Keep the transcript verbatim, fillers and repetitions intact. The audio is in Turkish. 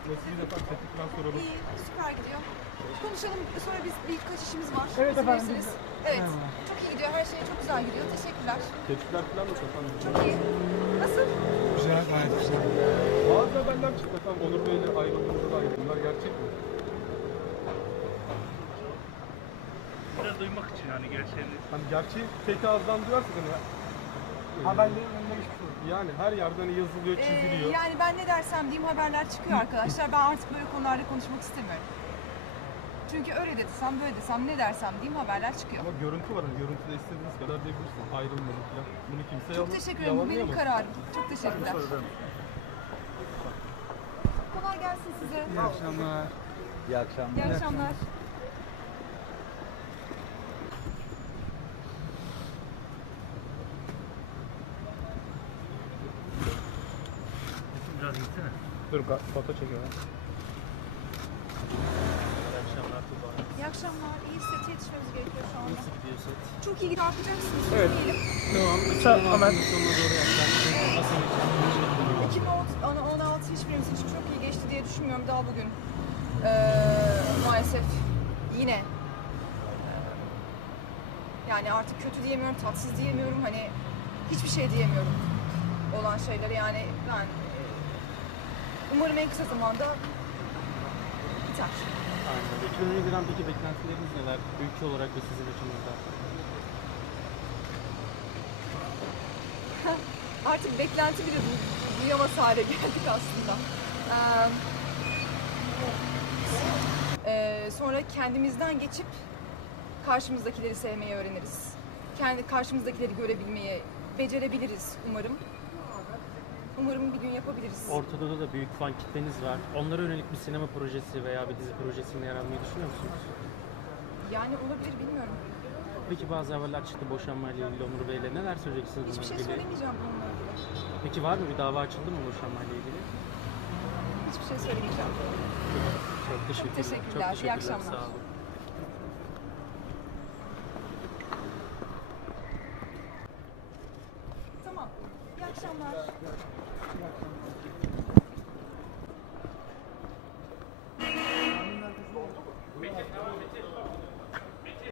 Nasıl gidiyor efendim? Teklifler soralım. İyi, süper gidiyor. Konuşalım, sonra biz birkaç işimiz var. Evet İzin efendim, verirseniz. biz- Evet, Merhaba. çok iyi gidiyor, her şey çok güzel gidiyor. Teşekkürler. Teklifler falan nasıl efendim? Çok iyi. Nasıl? Güzel, gayet güzel. Bazı haberler çıktı efendim. Onur Bey'le ayrıldığınızda dair. Bunlar gerçek mi? Biraz duymak için hani gerçeğini. Hani gerçeği tek ağızdan duyarsak hani Haberlerin önünde hiçbir şey yok. yani her yerde hani yazılıyor, Ee, çiziliyor. yani ben ne dersem diyeyim haberler çıkıyor arkadaşlar. Ben artık böyle konularda konuşmak istemiyorum. Çünkü öyle desem, böyle desem, ne dersem diyeyim haberler çıkıyor. Ama görüntü var hani görüntüde istediğiniz kadar diyebilirsiniz. Ayrılmadık falan. Bunu kimse Çok yalan- teşekkür ederim. Bu benim yalanlayamaz. kararım. Çok teşekkürler. Kolay gelsin size. İyi akşamlar. İyi akşamlar. İyi akşamlar. Biraz gitsene. Dur ka- foto çekiyorum. İyi akşamlar Tuba. İyi akşamlar. İyi sete yetişmemiz gerekiyor şu anda. Nasıl gidiyorsun? Çok iyi gidiyor. Yapacaksınız. Evet. Söyleyelim. Tamam. Kısa hemen. Sonuna doğru yaklaştık. Nasıl geçti? iki bin on altı hiçbirimiz için çok iyi geçti diye düşünmüyorum daha bugün. Ee, maalesef yine ee, yani artık kötü diyemiyorum, tatsız diyemiyorum, hani hiçbir şey diyemiyorum olan şeyleri. Yani ben e, umarım en kısa zamanda biter. Aynen. iki bin on yediden peki beklentileriniz neler? Ülke olarak ve sizin açınızdan. Artık beklenti bile duy- duyamaz hale geldik aslında. Ee, e, sonra kendimizden geçip karşımızdakileri sevmeyi öğreniriz. Kendi karşımızdakileri görebilmeyi becerebiliriz umarım. Umarım bir gün yapabiliriz. Ortadoğu'da da büyük fan kitleniz var. Onlara yönelik bir sinema projesi veya bir dizi projesinde yer almayı düşünüyor musunuz? Yani olabilir, bilmiyorum. Peki bazı haberler çıktı boşanmayla ilgili Onur Bey'le. Neler söyleyeceksiniz Hiçbir bununla şey ilgili? söylemeyeceğim bununla ilgili. Peki var mı bir dava açıldı mı boşanmayla ilgili? Hiçbir şey söylemeyeceğim. Çok teşekkürler. teşekkürler. İyi Çok teşekkürler. akşamlar. Sağ olun. Tamam. İyi akşamlar. İyi akşamlar.